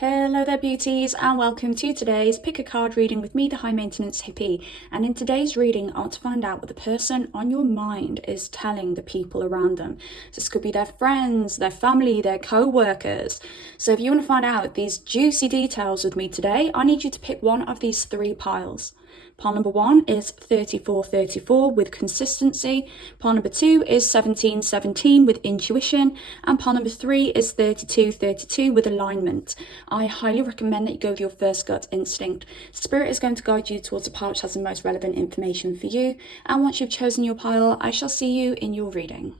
Hello there beauties, and welcome to today's pick a card reading with me, the high maintenance hippie. And in today's reading I want to find out what the person on your mind is telling the people around them. This could be their friends, their family, their co-workers. So if you want to find out these juicy details with me today, I need you to pick one of these three piles. Pile number 1 is 3434 with consistency. Pile number 2 is 1717 with intuition. And pile number 3 is 3232 with alignment. I highly recommend that you go with your first gut instinct. Spirit is going to guide you towards the pile which has the most relevant information for you. And once you've chosen your pile, I shall see you in your reading.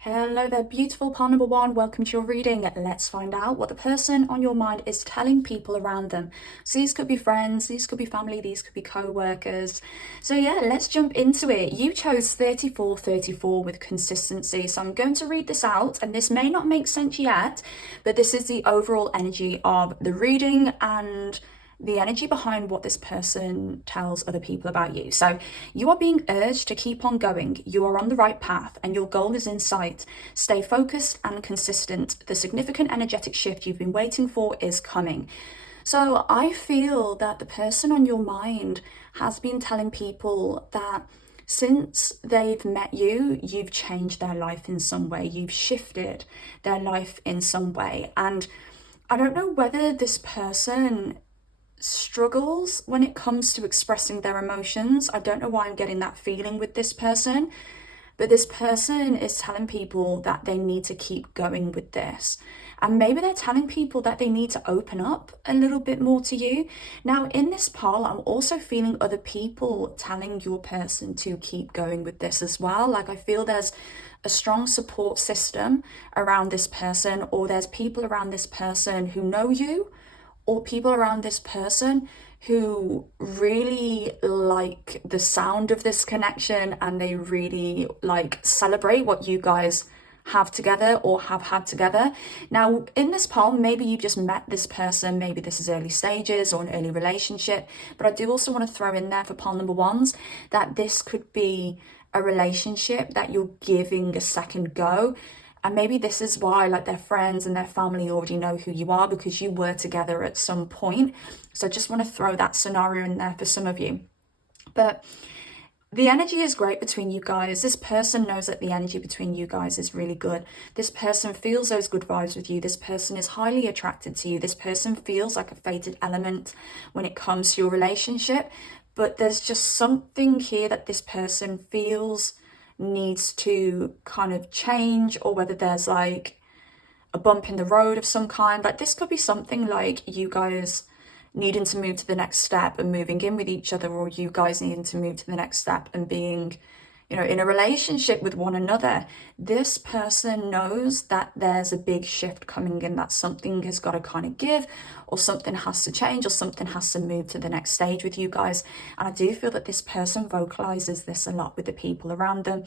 Hello there, beautiful pile number 1. Welcome to your reading. Let's find out what the person on your mind is telling people around them. So these could be friends, these could be family, these could be co-workers. So yeah, let's jump into it. You chose 3434 with consistency. So I'm going to read this out, and this may not make sense yet, but this is the overall energy of the reading and the energy behind what this person tells other people about you. So you are being urged to keep on going. You are on the right path and your goal is in sight. Stay focused and consistent. The significant energetic shift you've been waiting for is coming. So I feel that the person on your mind has been telling people that since they've met you, you've changed their life in some way. You've shifted their life in some way. And I don't know whether this person struggles when it comes to expressing their emotions. I don't know why I'm getting that feeling with this person, but this person is telling people that they need to keep going with this. And maybe they're telling people that they need to open up a little bit more to you. Now, in this pile, I'm also feeling other people telling your person to keep going with this as well. Like, I feel there's a strong support system around this person, or there's people around this person who know you, or people around this person who really like the sound of this connection and they really like celebrate what you guys have together or have had together. Now, in this poem, maybe you just met this person, maybe this is early stages or an early relationship, but I do also want to throw in there for pile number 1s that this could be a relationship that you're giving a second go. And maybe this is why, like, their friends and their family already know who you are because you were together at some point. So I just want to throw that scenario in there for some of you. But the energy is great between you guys. This person knows that the energy between you guys is really good. This person feels those good vibes with you. This person is highly attracted to you. This person feels like a fated element when it comes to your relationship. But there's just something here that this person feels needs to kind of change, or whether there's like a bump in the road of some kind. Like, this could be something like you guys needing to move to the next step and moving in with each other, or you guys needing to move to the next step and being, you know, in a relationship with one another. This person knows that there's a big shift coming in, that something has got to kind of give, or something has to change, or something has to move to the next stage with you guys. And I do feel that this person vocalizes this a lot with the people around them.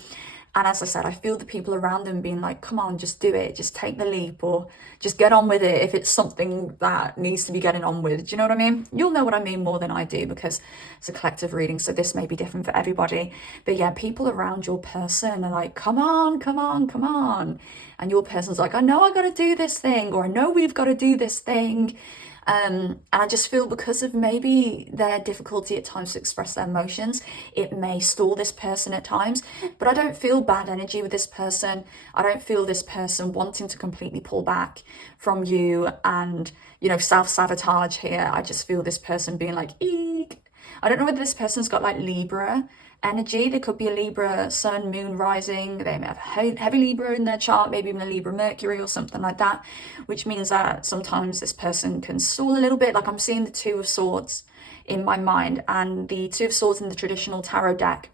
And as I said, I feel the people around them being like, come on, just do it, just take the leap, or just get on with it if it's something that needs to be getting on with. Do you know what I mean? You'll know what I mean more than I do because it's a collective reading, so this may be different for everybody. But yeah, people around your person are like, come on, come on, come on. And your person's like, I know I got to do this thing, or I know we've got to do this thing. And I just feel because of maybe their difficulty at times to express their emotions, it may stall this person at times. But I don't feel bad energy with this person. I don't feel this person wanting to completely pull back from you and, you know, self-sabotage here. I just feel this person being like, eek. I don't know whether this person's got like Libra energy. There could be a Libra sun, moon, rising. They may have heavy Libra in their chart, maybe even a Libra Mercury or something like that, which means that sometimes this person can stall a little bit. Like, I'm seeing the Two of Swords in my mind, and the Two of Swords in the traditional tarot deck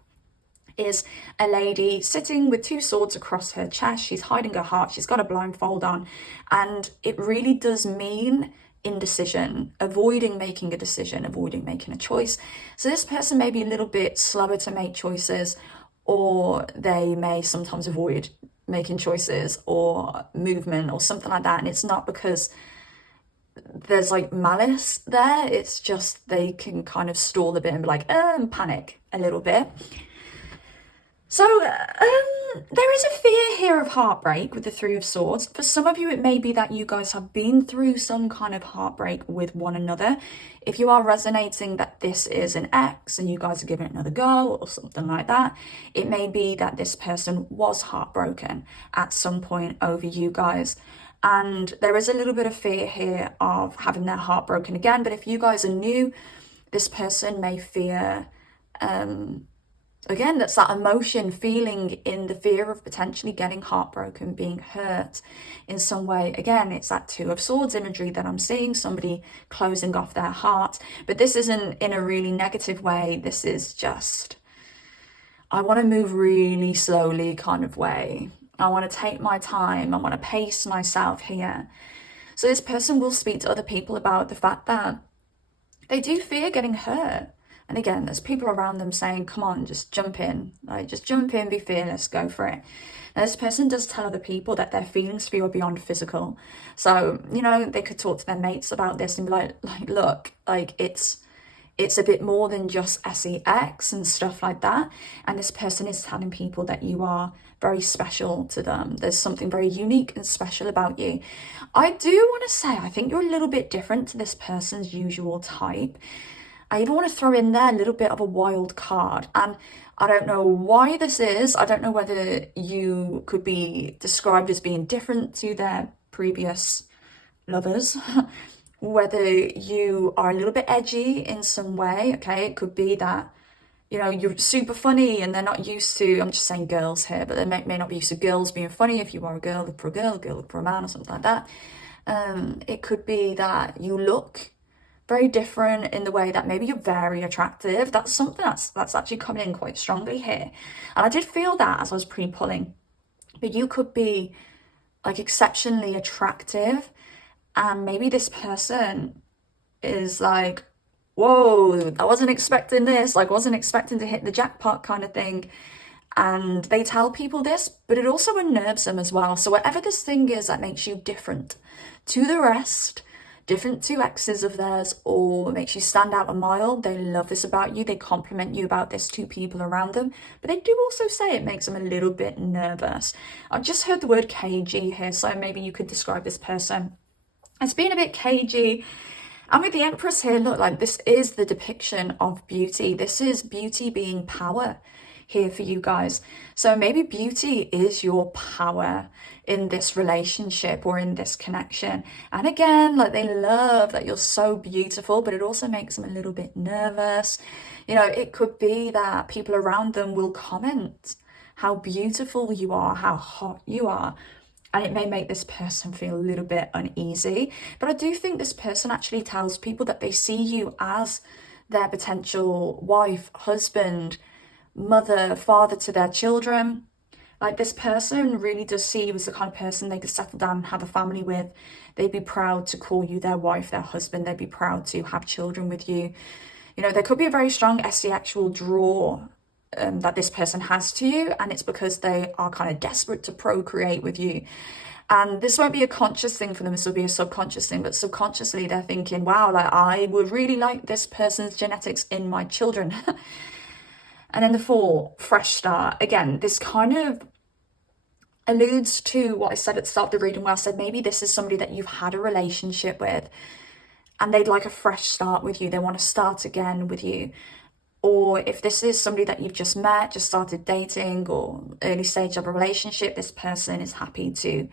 is a lady sitting with two swords across her chest. She's hiding her heart. She's got a blindfold on, and it really does mean indecision, avoiding making a decision, avoiding making a choice. So this person may be a little bit slower to make choices, or they may sometimes avoid making choices or movement or something like that. And it's not because there's like malice there. It's just they can kind of stall a bit and be like, and panic a little bit. So, there is a fear here of heartbreak with the Three of Swords. For some of you, it may be that you guys have been through some kind of heartbreak with one another. If you are resonating that this is an ex and you guys are giving it another go or something like that, it may be that this person was heartbroken at some point over you guys. And there is a little bit of fear here of having their heart broken again. But if you guys are new, this person may fear, again, that's that emotion, feeling in the fear of potentially getting heartbroken, being hurt in some way. Again, it's that Two of Swords imagery that I'm seeing, somebody closing off their heart. But this isn't in a really negative way. This is just, I want to move really slowly kind of way. I want to take my time. I want to pace myself here. So this person will speak to other people about the fact that they do fear getting hurt. And again, there's people around them saying, come on, just jump in. Like, just jump in, be fearless, go for it. Now, this person does tell other people that their feelings for you are beyond physical. So, you know, they could talk to their mates about this and be like look, like it's a bit more than just sex and stuff like that. And this person is telling people that you are very special to them. There's something very unique and special about you. I do want to say, I think you're a little bit different to this person's usual type. I even want to throw in there a little bit of a wild card. And I don't know why this is. I don't know whether you could be described as being different to their previous lovers. Whether you are a little bit edgy in some way, okay? It could be that, you know, you're super funny and they're not used to, I'm just saying girls here, but they may not be used to girls being funny. If you are a girl, look for a girl look for a man or something like that. It could be that you look very different in the way that maybe you're very attractive. That's something that's actually coming in quite strongly here. And I did feel that as I was pre-pulling. But you could be like exceptionally attractive, and maybe this person is like, whoa, I wasn't expecting this, like wasn't expecting to hit the jackpot kind of thing. And they tell people this, but it also unnerves them as well. So whatever this thing is that makes you different to the rest, different to exes of theirs, or makes you stand out a mile, they love this about you. They compliment you about this to people around them, but they do also say it makes them a little bit nervous. I've just heard the word cagey here, so maybe you could describe this person as being a bit cagey. And with the Empress here, look, like this is the depiction of beauty. This is beauty being power here for you guys. So maybe beauty is your power in this relationship or in this connection. And again, like they love that you're so beautiful, but it also makes them a little bit nervous. You know, it could be that people around them will comment how beautiful you are, how hot you are. And it may make this person feel a little bit uneasy. But I do think this person actually tells people that they see you as their potential wife, husband, mother, father to their children. Like this person really does see you as the kind of person they could settle down and have a family with. They'd be proud to call you their wife, their husband. They'd be proud to have children with you. You know, there could be a very strong sexual draw that this person has to you, and it's because they are kind of desperate to procreate with you. And this won't be a conscious thing for them, this will be a subconscious thing, but subconsciously they're thinking, wow, like I would really like this person's genetics in my children. And then the Four, fresh start. Again, this kind of alludes to what I said at the start of the reading, where I said maybe this is somebody that you've had a relationship with and they'd like a fresh start with you. They want to start again with you. Or if this is somebody that you've just met, just started dating, or early stage of a relationship, this person is happy to,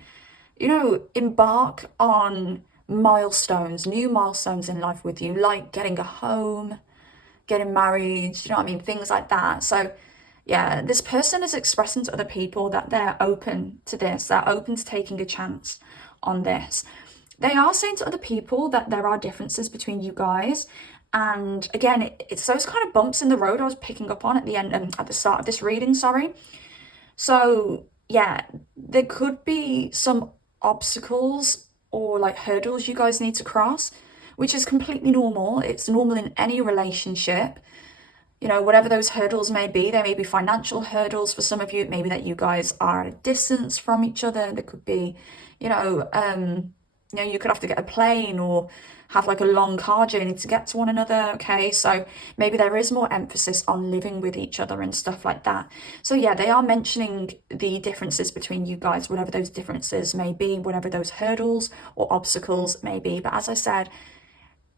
you know, embark on milestones, new milestones in life with you, like getting a home, getting married, you know what I mean? Things like that. So yeah, this person is expressing to other people that they're open to this. They're open to taking a chance on this. They are saying to other people that there are differences between you guys. And again, it's those kind of bumps in the road I was picking up on at the end, at the start of this reading, sorry. So yeah, there could be some obstacles or like hurdles you guys need to cross, which is completely normal. It's normal in any relationship. You know, whatever those hurdles may be, there may be financial hurdles for some of you. It may be that you guys are at a distance from each other. There could be, you know, You know, you could have to get a plane or have like a long car journey to get to one another. Okay, so maybe there is more emphasis on living with each other and stuff like that. So yeah, they are mentioning the differences between you guys, whatever those differences may be, whatever those hurdles or obstacles may be. But as I said,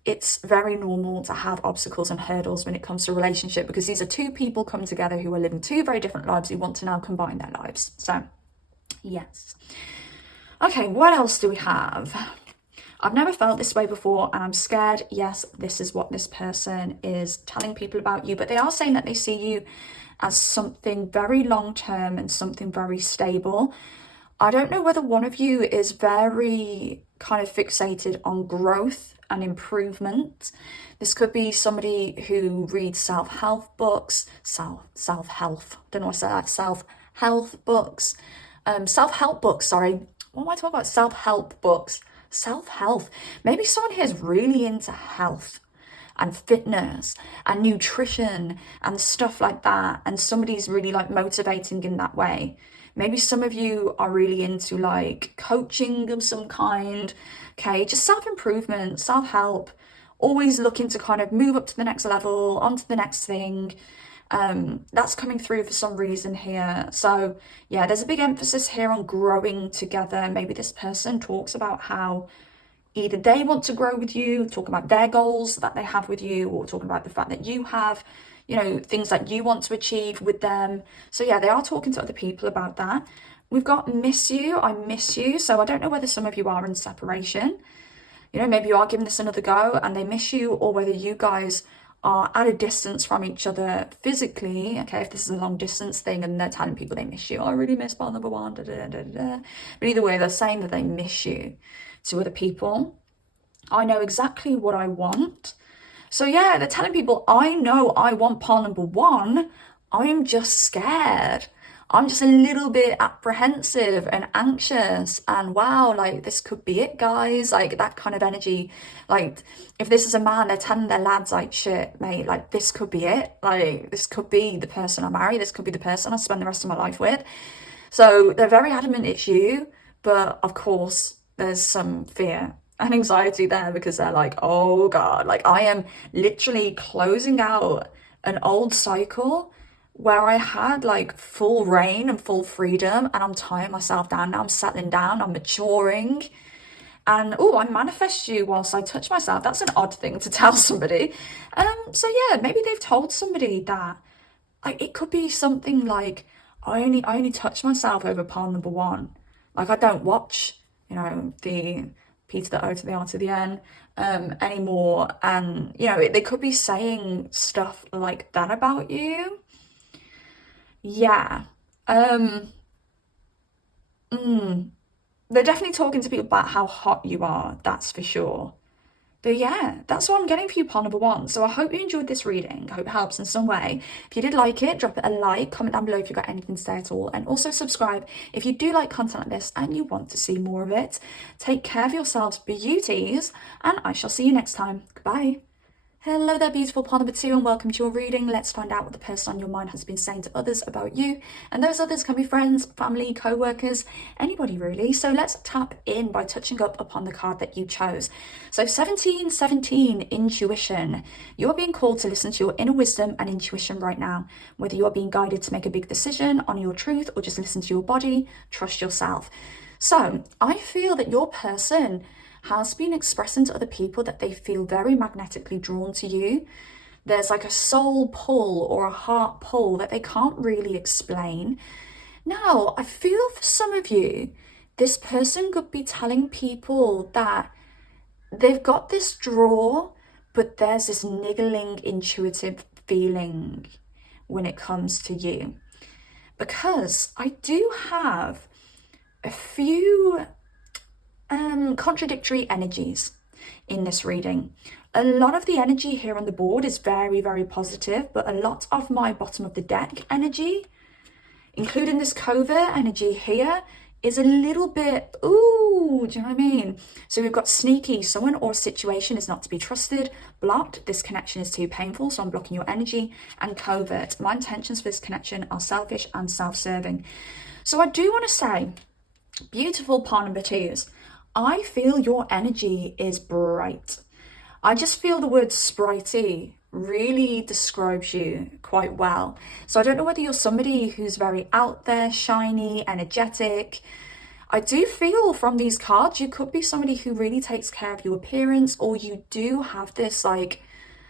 it's very normal to have obstacles and hurdles when it comes to a relationship, because these are two people come together who are living two very different lives who want to now combine their lives. So yes. Okay, what else do we have? I've never felt this way before and I'm scared. Yes, this is what this person is telling people about you, but they are saying that they see you as something very long-term and something very stable. I don't know whether one of you is very kind of fixated on growth and improvement. This could be somebody who reads self-help books, self-help, don't know what I say that, self-help books, self-help books, sorry. What am I talking about? Self-help books. Self-health. Maybe someone here is really into health and fitness and nutrition and stuff like that, and somebody's really like motivating in that way. Maybe some of you are really into like coaching of some kind. Okay, just self-improvement, self-help, always looking to kind of move up to the next level, onto the next thing. That's coming through for some reason here. So yeah, there's a big emphasis here on growing together. Maybe this person talks about how either they want to grow with you, talk about their goals that they have with you, or talking about the fact that you have, you know, things that you want to achieve with them. So yeah, they are talking to other people about that. We've got miss you, I miss you. So I don't know whether some of you are in separation. You know, maybe you are giving this another go and they miss you, or whether you guys are at a distance from each other physically. Okay, if this is a long distance thing and they're telling people they miss you, I really miss part number one, da, da, da, da. But either way, they're saying that they miss you to other people. I know exactly what I want. So yeah, they're telling people, I know I want part number one. I am just scared. I'm just a little bit apprehensive and anxious, and wow, like this could be it, guys. Like that kind of energy. Like if this is a man, they're telling their lads like, shit, mate, like this could be it. Like this could be the person I marry. This could be the person I spend the rest of my life with. So they're very adamant it's you, but of course there's some fear and anxiety there, because they're like, oh God, like I am literally closing out an old cycle where I had like full reign and full freedom, and I'm tying myself down now. I'm settling down, I'm maturing, and oh, I manifest you whilst I touch myself. That's an odd thing to tell somebody. So yeah, maybe they've told somebody that. Like it could be something like, I only touch myself over part number one. Like I don't watch, you know, the P to the O to the R to the N anymore. And you know, they could be saying stuff like that about you. Yeah. They're definitely talking to people about how hot you are, that's for sure. But yeah, that's what I'm getting for you, part number one. So I hope you enjoyed this reading. I hope it helps in some way. If you did like it, drop it a like, comment down below if you've got anything to say at all. And also subscribe if you do like content like this and you want to see more of it. Take care of yourselves, beauties, and I shall see you next time. Goodbye. Hello there, beautiful part number two, and welcome to your reading. Let's find out what the person on your mind has been saying to others about you. And those others can be friends, family, co-workers, anybody really. So let's tap in by touching up upon the card that you chose. So 1717, intuition. You are being called to listen to your inner wisdom and intuition right now. Whether you are being guided to make a big decision on your truth or just listen to your body, trust yourself. So I feel that your person has been expressing to other people that they feel very magnetically drawn to you. There's like a soul pull or a heart pull that they can't really explain. Now, I feel for some of you, this person could be telling people that they've got this draw, but there's this niggling intuitive feeling when it comes to you. Because I do have a few contradictory energies in this reading. A lot of the energy here on the board is very, very positive, but a lot of my bottom of the deck energy, including this covert energy here, is a little bit, ooh, do you know what I mean? So we've got sneaky, someone or situation is not to be trusted, blocked, this connection is too painful, so I'm blocking your energy, and covert. My intentions for this connection are selfish and self-serving. So I do want to say, beautiful part number twos, I feel your energy is bright. I just feel the word sprightly really describes you quite well. So I don't know whether you're somebody who's very out there, shiny, energetic. I do feel from these cards, you could be somebody who really takes care of your appearance, or you do have this like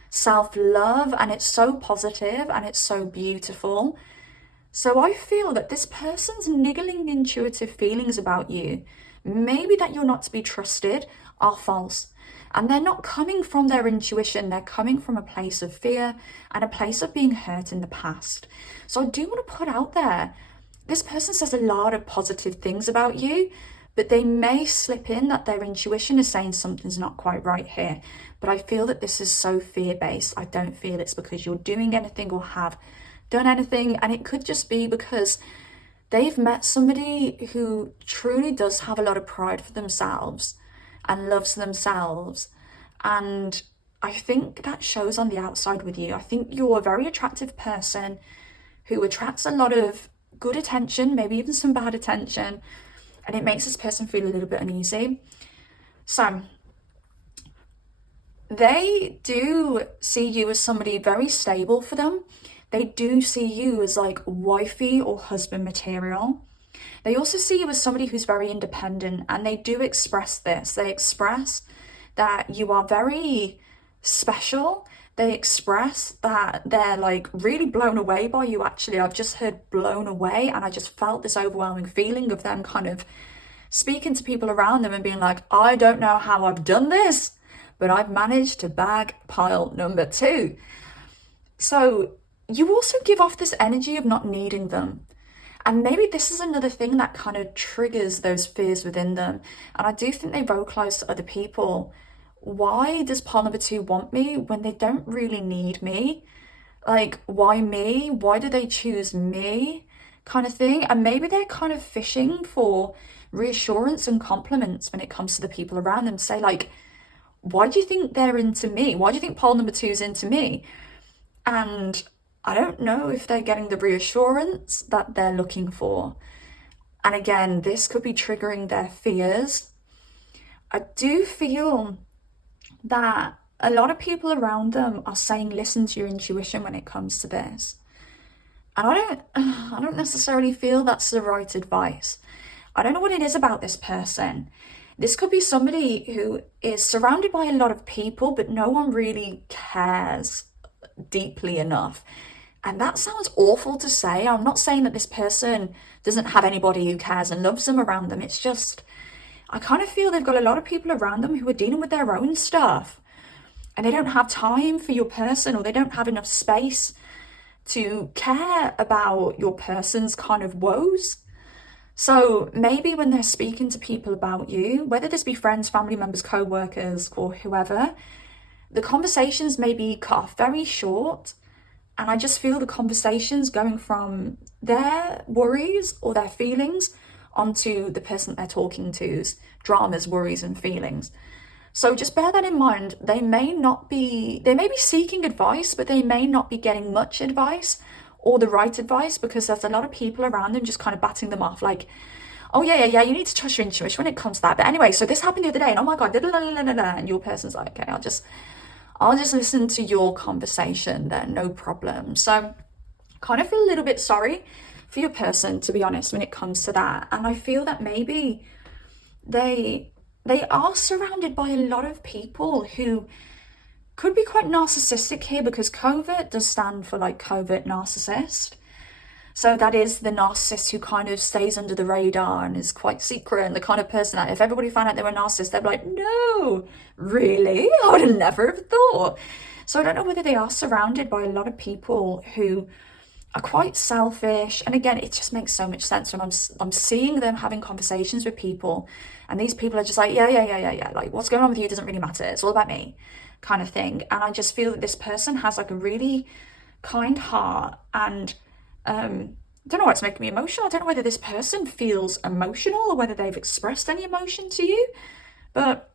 self-love and it's so positive and it's so beautiful. So I feel that this person's niggling intuitive feelings about you, maybe that you're not to be trusted, are false. And they're not coming from their intuition, they're coming from a place of fear and a place of being hurt in the past. So I do want to put out there, this person says a lot of positive things about you, but they may slip in that their intuition is saying something's not quite right here. But I feel that this is so fear-based. I don't feel it's because you're doing anything or have done anything, and it could just be because they've met somebody who truly does have a lot of pride for themselves and loves themselves. And I think that shows on the outside with you. I think you're a very attractive person who attracts a lot of good attention, maybe even some bad attention, and it makes this person feel a little bit uneasy. So they do see you as somebody very stable for them. They do see you as like wifey or husband material. They also see you as somebody who's very independent, and they do express this. They express that you are very special. They express that they're like really blown away by you. Actually, I've just heard blown away, and I just felt this overwhelming feeling of them kind of speaking to people around them and being like, I don't know how I've done this, but I've managed to bag pile number 2. So you also give off this energy of not needing them. And maybe this is another thing that kind of triggers those fears within them. And I do think they vocalize to other people, why does pile number 2 want me when they don't really need me? Like, why me? Why do they choose me? Kind of thing. And maybe they're kind of fishing for reassurance and compliments when it comes to the people around them. Say like, why do you think they're into me? Why do you think pile number 2 is into me? And I don't know if they're getting the reassurance that they're looking for. And again, this could be triggering their fears. I do feel that a lot of people around them are saying, listen to your intuition when it comes to this. And I don't necessarily feel that's the right advice. I don't know what it is about this person. This could be somebody who is surrounded by a lot of people, but no one really cares deeply enough. And that sounds awful to say. I'm not saying that this person doesn't have anybody who cares and loves them around them. It's just, I kind of feel they've got a lot of people around them who are dealing with their own stuff. And they don't have time for your person, or they don't have enough space to care about your person's kind of woes. So maybe when they're speaking to people about you, whether this be friends, family members, co-workers, or whoever, the conversations may be cut off very short. And I just feel the conversations going from their worries or their feelings onto the person they're talking to's dramas, worries, and feelings. So just bear that in mind. They may be seeking advice, but they may not be getting much advice or the right advice, because there's a lot of people around them just kind of batting them off like, oh yeah, you need to trust your intuition when it comes to that. But anyway, so this happened the other day, and oh my God, and your person's like, okay, I'll just listen to your conversation then, no problem. So kind of feel a little bit sorry for your person, to be honest, when it comes to that. And I feel that maybe they are surrounded by a lot of people who could be quite narcissistic here, because covert does stand for like covert narcissist. So that is the narcissist who kind of stays under the radar and is quite secret, and the kind of person that if everybody found out they were a narcissist, they'd be like, no, really? I would have never have thought. So I don't know whether they are surrounded by a lot of people who are quite selfish. And again, it just makes so much sense when I'm seeing them having conversations with people, and these people are just like, yeah. Like, what's going on with you doesn't really matter. It's all about me, kind of thing. And I just feel that this person has like a really kind heart, and I don't know why it's making me emotional. I don't know whether this person feels emotional or whether they've expressed any emotion to you. But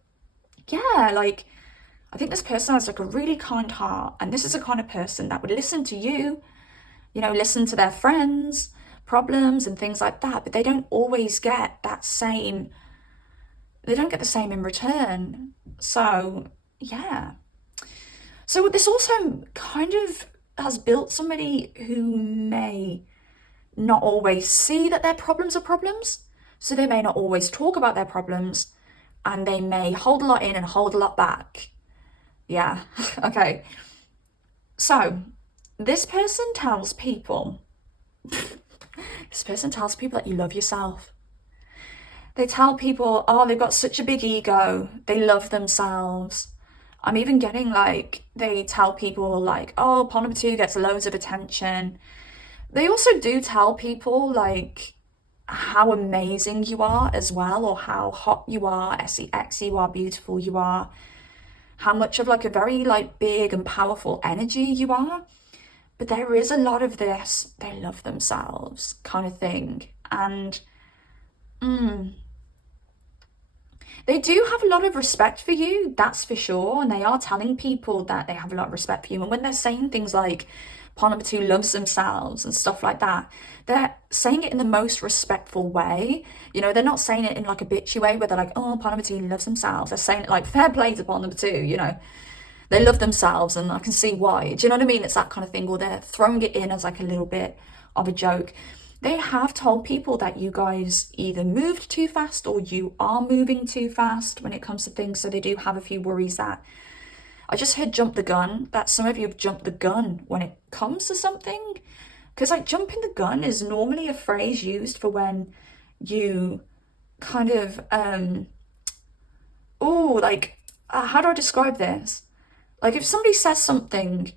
yeah, like, I think this person has like a really kind heart, and this is a kind of person that would listen to you, listen to their friends' problems and things like that, but they don't always get that same they don't get the same in return. So, yeah. So this also kind of has built somebody who may not always see that their problems are problems. So they may not always talk about their problems, and they may hold a lot in and hold a lot back. Yeah, okay. So this person tells people, that you love yourself. They tell people, oh, they've got such a big ego, they love themselves. I'm even getting like, they tell people like, oh, pawn number 2 gets loads of attention. They also do tell people like how amazing you are as well, or how hot you are, sex you are, beautiful you are, how much of like a very like big and powerful energy you are. But there is a lot of this, they love themselves kind of thing. And they do have a lot of respect for you, that's for sure. And they are telling people that they have a lot of respect for you. And when they're saying things like, pawn number 2 loves themselves and stuff like that, they're saying it in the most respectful way. You know, they're not saying it in like a bitchy way where they're like, oh, pawn number 2 loves themselves. They're saying it like, fair play to pawn number 2, you know. They love themselves and I can see why. Do you know what I mean? It's that kind of thing. Or they're throwing it in as like a little bit of a joke. They have told people that you guys either moved too fast or you are moving too fast when it comes to things. So they do have a few worries that, I just heard jump the gun, that some of you have jumped the gun when it comes to something. Because like jumping the gun is normally a phrase used for when you kind of, how do I describe this? Like if somebody says something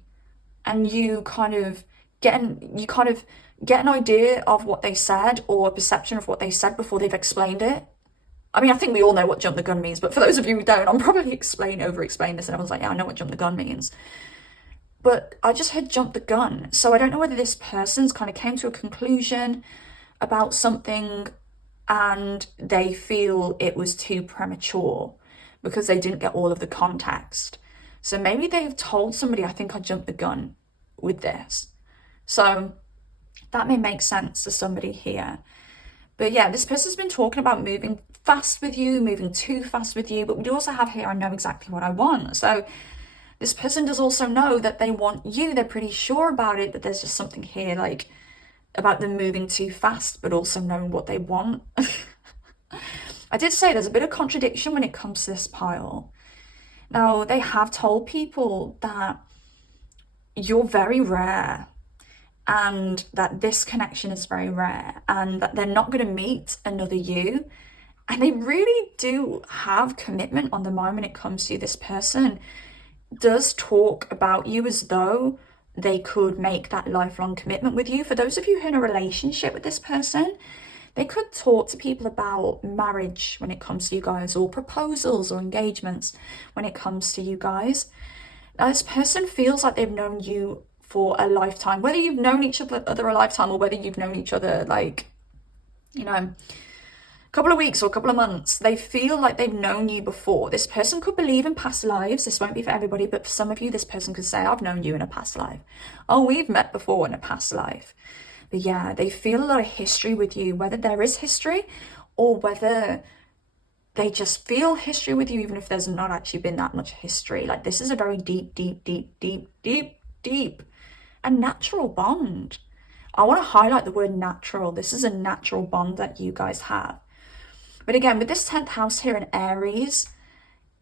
and you kind of get an idea of what they said or a perception of what they said before they've explained it. I mean, I think we all know what jump the gun means, but for those of you who don't, I'm probably over-explain this and everyone's like, yeah, I know what jump the gun means. But I just heard jump the gun. So I don't know whether this person's kind of came to a conclusion about something and they feel it was too premature because they didn't get all of the context. So maybe they've told somebody, I think I jumped the gun with this. So that may make sense to somebody here. But yeah, this person's been talking about moving fast with you, moving too fast with you. But we do also have here, I know exactly what I want. So this person does also know that they want you. They're pretty sure about it, but there's just something here like about them moving too fast, but also knowing what they want. I did say there's a bit of contradiction when it comes to this pile. Now, they have told people that you're very rare and that this connection is very rare and that they're not going to meet another you. And they really do have commitment on the mind when it comes to you. This person does talk about you as though they could make that lifelong commitment with you. For those of you who are in a relationship with this person, they could talk to people about marriage when it comes to you guys, or proposals or engagements when it comes to you guys. Now, this person feels like they've known you for a lifetime, whether you've known each other a lifetime or whether you've known each other like, you know, a couple of weeks or a couple of months. They feel like they've known you before. This person could believe in past lives. This won't be for everybody, but for some of you, this person could say, I've known you in a past life. Oh, we've met before in a past life. But yeah, they feel a lot of history with you, whether there is history or whether they just feel history with you, even if there's not actually been that much history. Like this is a very deep and natural bond. I want to highlight the word natural. This is a natural bond that you guys have. But again, with this 10th house here in Aries,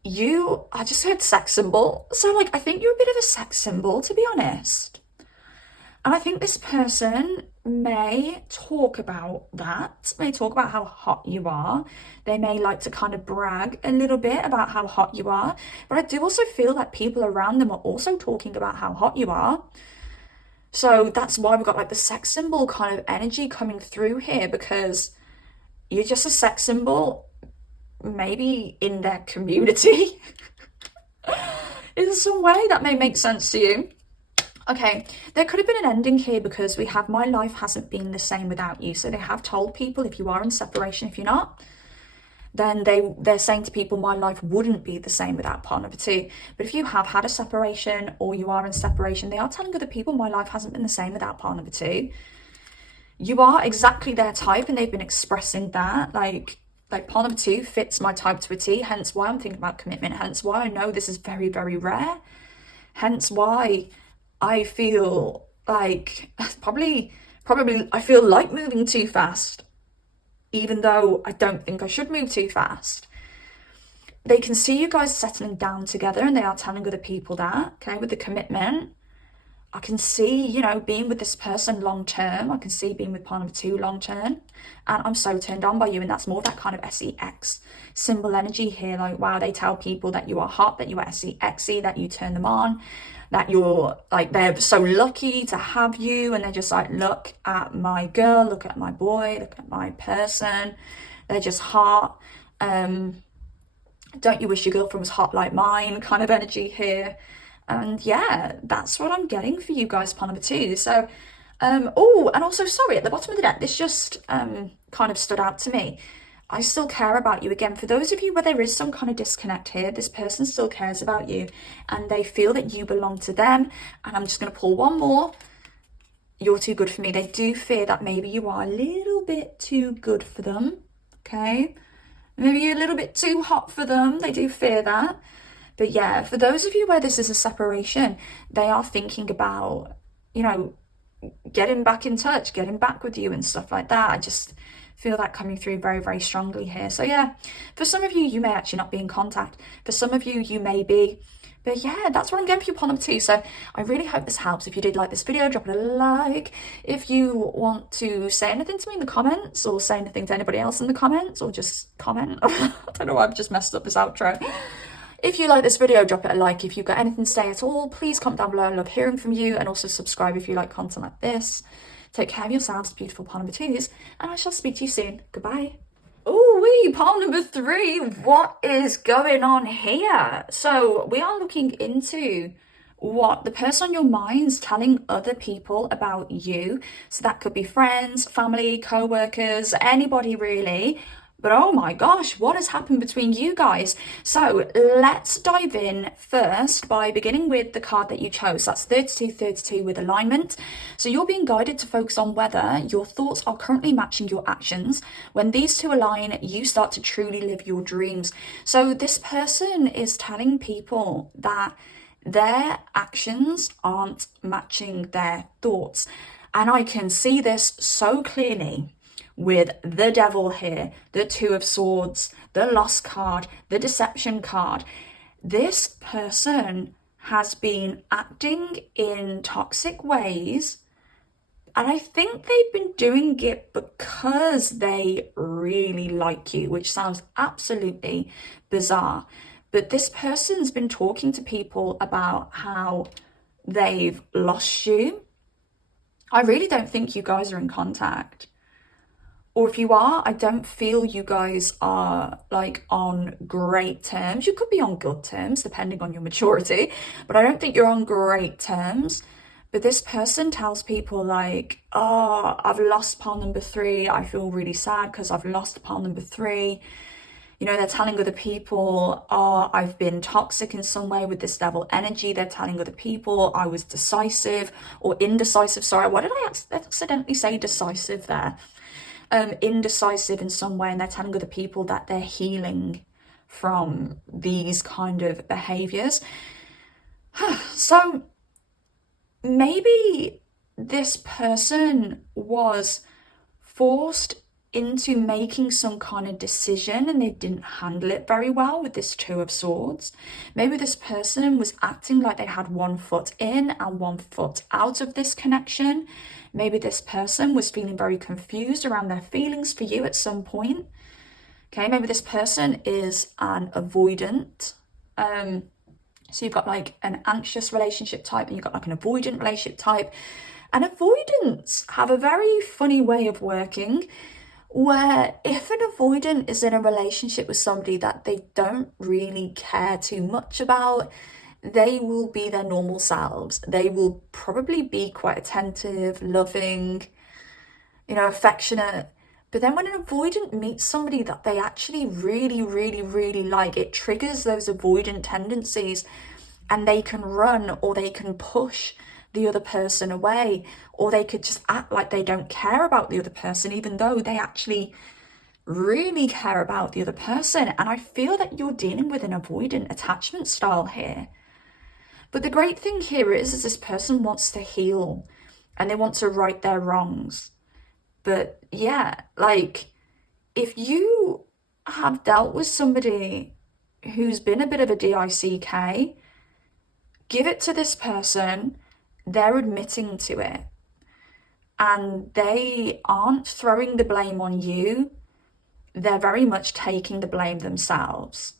I just heard sex symbol. So like, I think you're a bit of a sex symbol, to be honest. And I think this person may talk about that, may talk about how hot you are. They may like to kind of brag a little bit about how hot you are. But I do also feel that people around them are also talking about how hot you are. So that's why we've got like the sex symbol kind of energy coming through here, because you're just a sex symbol, maybe in their community. In some way that may make sense to you. Okay, there could have been an ending here because we have my life hasn't been the same without you. So they have told people if you are in separation, if you're not, then they're saying to people, my life wouldn't be the same without partner number 2. But if you have had a separation or you are in separation, they are telling other people, my life hasn't been the same without partner number 2. You are exactly their type and they've been expressing that. Like like pile number 2 fits my type to a T, hence why I'm thinking about commitment, hence why I know this is very, very rare, hence why I feel like probably I feel like moving too fast, even though I don't think I should move too fast. They can see you guys settling down together and they are telling other people that, okay, with the commitment. I can see, you know, being with this person long term. I can see being with partner 2 long term. And I'm so turned on by you. And that's more that kind of SEX symbol energy here. Like, wow, they tell people that you are hot, that you are SEXy, that you turn them on, that you're like, they're so lucky to have you. And they're just like, look at my girl, look at my boy, look at my person. They're just hot. Don't you wish your girlfriend was hot like mine kind of energy here. And yeah, that's what I'm getting for you guys, part number 2. So, oh, and also, sorry, at the bottom of the deck, this just kind of stood out to me. I still care about you. Again, for those of you where there is some kind of disconnect here, this person still cares about you and they feel that you belong to them. And I'm just going to pull one more. You're too good for me. They do fear that maybe you are a little bit too good for them, okay? Maybe you're a little bit too hot for them. They do fear that. But yeah, for those of you where this is a separation, they are thinking about, you know, getting back in touch, getting back with you and stuff like that. I just feel that coming through very, very strongly here. So yeah, for some of you, you may actually not be in contact. For some of you, you may be. But yeah, that's what I'm getting for you, part number 2. So I really hope this helps. If you did like this video, drop it a like. If you want to say anything to me in the comments or say anything to anybody else in the comments or just comment. I don't know why I've just messed up this outro. If you like this video, drop it a like. If you've got anything to say at all, please comment down below. I love hearing from you. And also subscribe if you like content like this. Take care of yourselves, beautiful part number 2s. And I shall speak to you soon. Goodbye. Oh, part number 3. What is going on here? So we are looking into what the person on your mind's telling other people about you. So that could be friends, family, co-workers, anybody really. But oh my gosh, what has happened between you guys? So let's dive in first by beginning with the card that you chose. That's 3232 with alignment. So you're being guided to focus on whether your thoughts are currently matching your actions. When these two align, you start to truly live your dreams. So this person is telling people that their actions aren't matching their thoughts. And I can see this so clearly with the devil here, the 2 of swords, the lost card, the deception card. This person has been acting in toxic ways, and I think they've been doing it because they really like you, which sounds absolutely bizarre. But this person's been talking to people about how they've lost you. I really don't think you guys are in contact. Or if you are, I don't feel you guys are like on great terms. You could be on good terms depending on your maturity, but I don't think you're on great terms. But this person tells people like, oh, I've lost pile number 3. I feel really sad because I've lost pile number 3. You know, they're telling other people, oh, I've been toxic in some way with this devil energy. They're telling other people I was decisive or indecisive. Sorry, why did I accidentally say decisive there? Indecisive in some way, and they're telling other people that they're healing from these kind of behaviors. So maybe this person was forced into making some kind of decision and they didn't handle it very well with this 2 of swords. Maybe this person was acting like they had 1 foot in and 1 foot out of this connection. Maybe this person was feeling very confused around their feelings for you at some point. Okay, maybe this person is an avoidant. So you've got like an anxious relationship type and you've got like an avoidant relationship type. And avoidants have a very funny way of working where if an avoidant is in a relationship with somebody that they don't really care too much about, they will be their normal selves. They will probably be quite attentive, loving, you know, affectionate. But then when an avoidant meets somebody that they actually really, really, really like, it triggers those avoidant tendencies and they can run or they can push the other person away, or they could just act like they don't care about the other person, even though they actually really care about the other person. And I feel that you're dealing with an avoidant attachment style here. But the great thing here is this person wants to heal and they want to right their wrongs. But yeah, like, if you have dealt with somebody who's been a bit of a DICK, give it to this person, they're admitting to it. And they aren't throwing the blame on you, they're very much taking the blame themselves.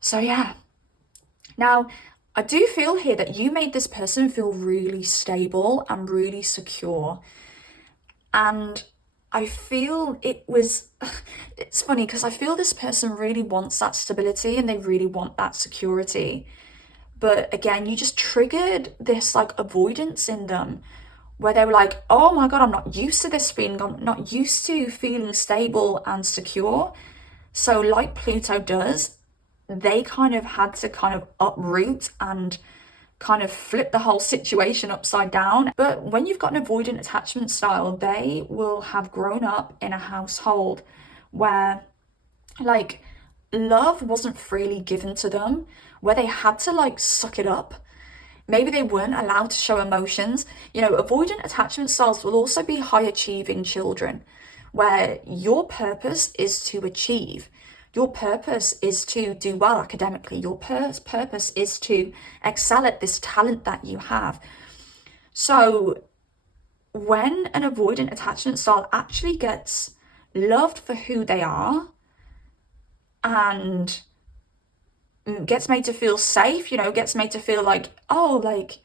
So yeah. Now, I do feel here that you made this person feel really stable and really secure. And I feel it's funny because I feel this person really wants that stability and they really want that security. But again, you just triggered this like avoidance in them where they were like, oh my God, I'm not used to this feeling. I'm not used to feeling stable and secure. So like Pluto does, they kind of had to kind of uproot and kind of flip the whole situation upside down. But when you've got an avoidant attachment style, they will have grown up in a household where like love wasn't freely given to them, where they had to like suck it up. Maybe they weren't allowed to show emotions. You know, avoidant attachment styles will also be high achieving children, where your purpose is to achieve. Your purpose is to do well academically. Your purpose is to excel at this talent that you have. So when an avoidant attachment style actually gets loved for who they are and gets made to feel safe, you know, gets made to feel like, oh, like,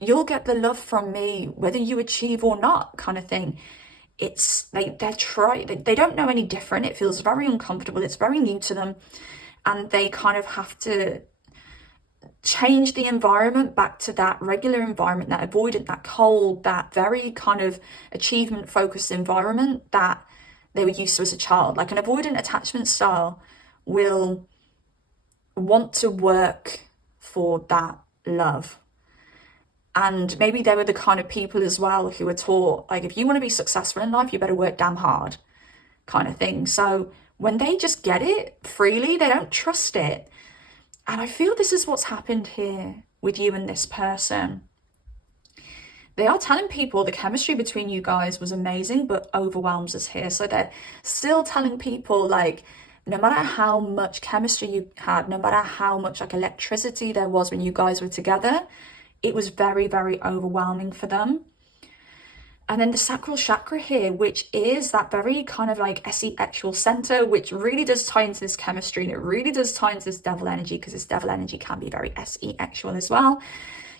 you'll get the love from me whether you achieve or not, kind of thing. It's they don't know any different. It feels very uncomfortable. It's very new to them, and they kind of have to change the environment back to that regular environment, that avoidant, that cold, that very kind of achievement focused environment that they were used to as a child. Like an avoidant attachment style will want to work for that love. And maybe they were the kind of people as well who were taught, like, if you want to be successful in life, you better work damn hard, kind of thing. So when they just get it freely, they don't trust it. And I feel this is what's happened here with you and this person. They are telling people the chemistry between you guys was amazing, but overwhelms us here. So they're still telling people, like, no matter how much chemistry you had, no matter how much like electricity there was when you guys were together, it was very, very overwhelming for them. And then the sacral chakra here, which is that very kind of like SE-actual center, which really does tie into this chemistry, and it really does tie into this devil energy, because this devil energy can be very SE-actual as well.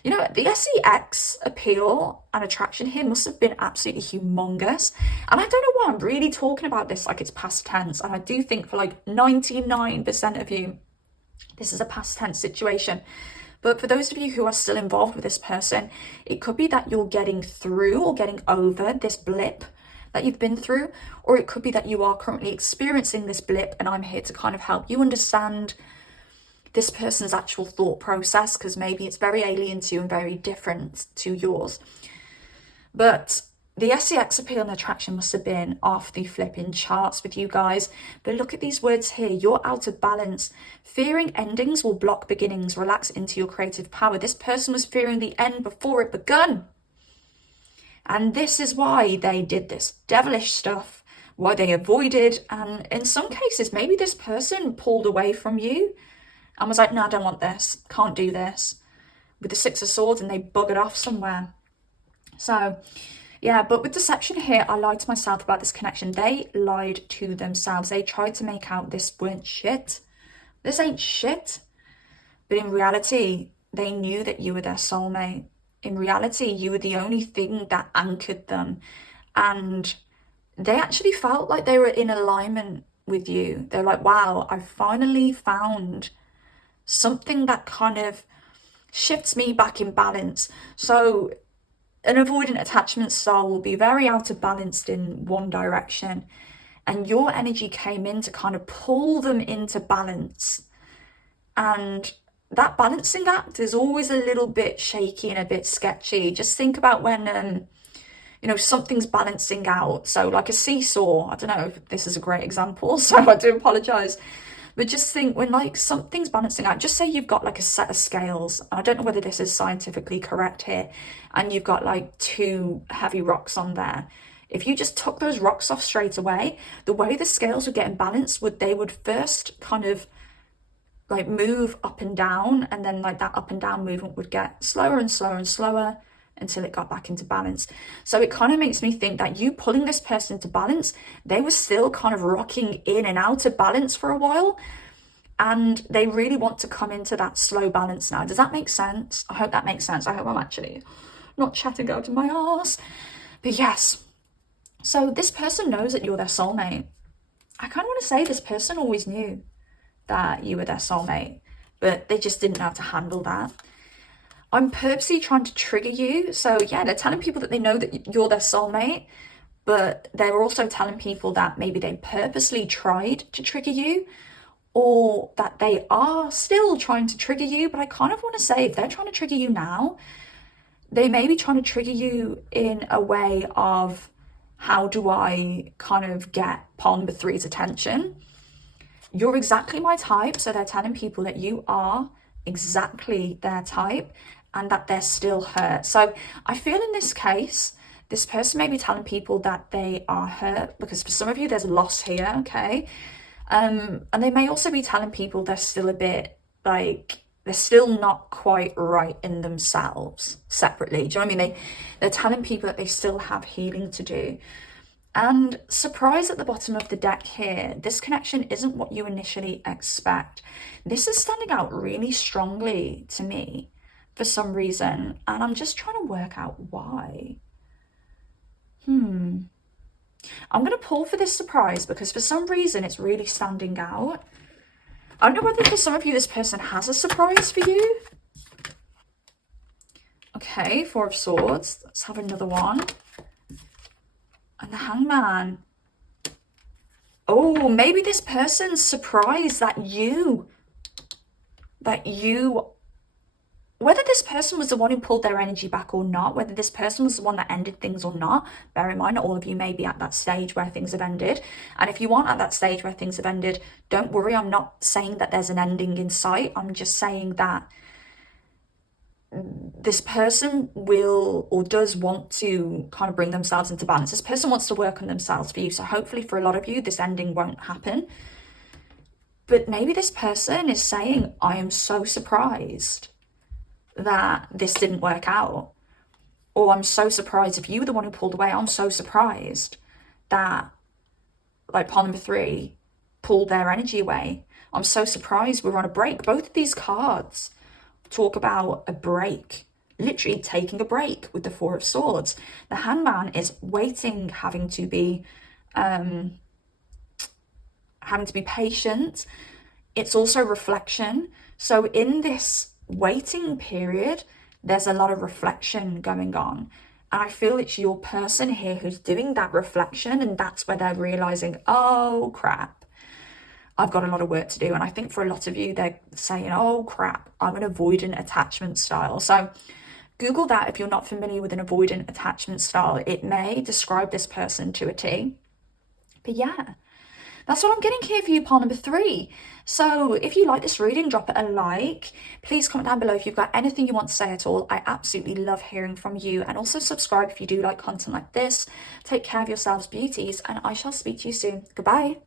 You know, the SEX appeal and attraction here must have been absolutely humongous. And I don't know why I'm really talking about this like it's past tense. And I do think for like 99% of you, this is a past tense situation. But for those of you who are still involved with this person, it could be that you're getting through or getting over this blip that you've been through, or it could be that you are currently experiencing this blip, and I'm here to kind of help you understand this person's actual thought process, because maybe it's very alien to you and very different to yours. But the SEX appeal and attraction must have been off the flipping charts with you guys. But look at these words here. You're out of balance. Fearing endings will block beginnings. Relax into your creative power. This person was fearing the end before it begun. And this is why they did this devilish stuff, why they avoided. And in some cases, maybe this person pulled away from you and was like, no, I don't want this. Can't do this. With the Six of Swords, and they buggered off somewhere. So yeah, but with deception here, I lied to myself about this connection. They lied to themselves. They tried to make out this weren't shit. This ain't shit. But in reality, they knew that you were their soulmate. In reality, you were the only thing that anchored them. And they actually felt like they were in alignment with you. They're like, wow, I finally found something that kind of shifts me back in balance. So an avoidant attachment style will be very out of balance in one direction, and your energy came in to kind of pull them into balance. And that balancing act is always a little bit shaky and a bit sketchy. Just think about when you know, something's balancing out. So like a seesaw, I don't know if this is a great example, so I do apologize. But just think when like something's balancing out, just say you've got like a set of scales. I don't know whether this is scientifically correct here, and you've got like two heavy rocks on there. If you just took those rocks off straight away, the way the scales would get in balance would they would first kind of like move up and down, and then like that up and down movement would get slower and slower and slower until it got back into balance. So it kind of makes me think that you pulling this person into balance, they were still kind of rocking in and out of balance for a while, and they really want to come into that slow balance now. Does that make sense? I hope that makes sense. I hope I'm actually not chatting out of my arse. But yes, so this person knows that you're their soulmate. I kind of want to say this person always knew that you were their soulmate, but they just didn't know how to handle that. I'm purposely trying to trigger you. So yeah, they're telling people that they know that you're their soulmate, but they're also telling people that maybe they purposely tried to trigger you, or that they are still trying to trigger you. But I kind of want to say, if they're trying to trigger you now, they may be trying to trigger you in a way of, how do I kind of get pawn number three's attention? You're exactly my type. So they're telling people that you are exactly their type and that they're still hurt. So I feel in this case, this person may be telling people that they are hurt because for some of you, there's loss here, okay? And they may also be telling people they're still a bit like, they're still not quite right in themselves separately. Do you know what I mean? They're telling people that they still have healing to do. And surprise at the bottom of the deck here, this connection isn't what you initially expect. This is standing out really strongly to me for some reason, and I'm just trying to work out why. I'm going to pull for this surprise because for some reason it's really standing out. I don't know whether for some of you this person has a surprise for you. Okay, Four of Swords. Let's have another one. And the Hangman. Oh, maybe this person's surprised that you, whether this person was the one who pulled their energy back or not, whether this person was the one that ended things or not. Bear in mind, not all of you may be at that stage where things have ended. And if you aren't at that stage where things have ended, don't worry. I'm not saying that there's an ending in sight. I'm just saying that this person will or does want to kind of bring themselves into balance. This person wants to work on themselves for you. So hopefully for a lot of you, this ending won't happen. But maybe this person is saying, I am so surprised that this didn't work out. Or I'm so surprised if you were the one who pulled away. I'm so surprised that like pawn number three pulled their energy away. I'm so surprised we're on a break. Both of these cards talk about a break, literally taking a break with the Four of Swords. The Hangman is waiting, having to be patient. It's also reflection. So in this waiting period, there's a lot of reflection going on. And I feel it's your person here who's doing that reflection, and that's where they're realizing, oh crap, I've got a lot of work to do. And I think for a lot of you, they're saying, oh crap, I'm an avoidant attachment style. So Google that if you're not familiar with an avoidant attachment style. It may describe this person to a T. But yeah, that's what I'm getting here for you, pawn number three. So if you like this reading, drop it a like. Please comment down below if you've got anything you want to say at all. I absolutely love hearing from you. And also subscribe if you do like content like this. Take care of yourselves, beauties, and I shall speak to you soon. Goodbye.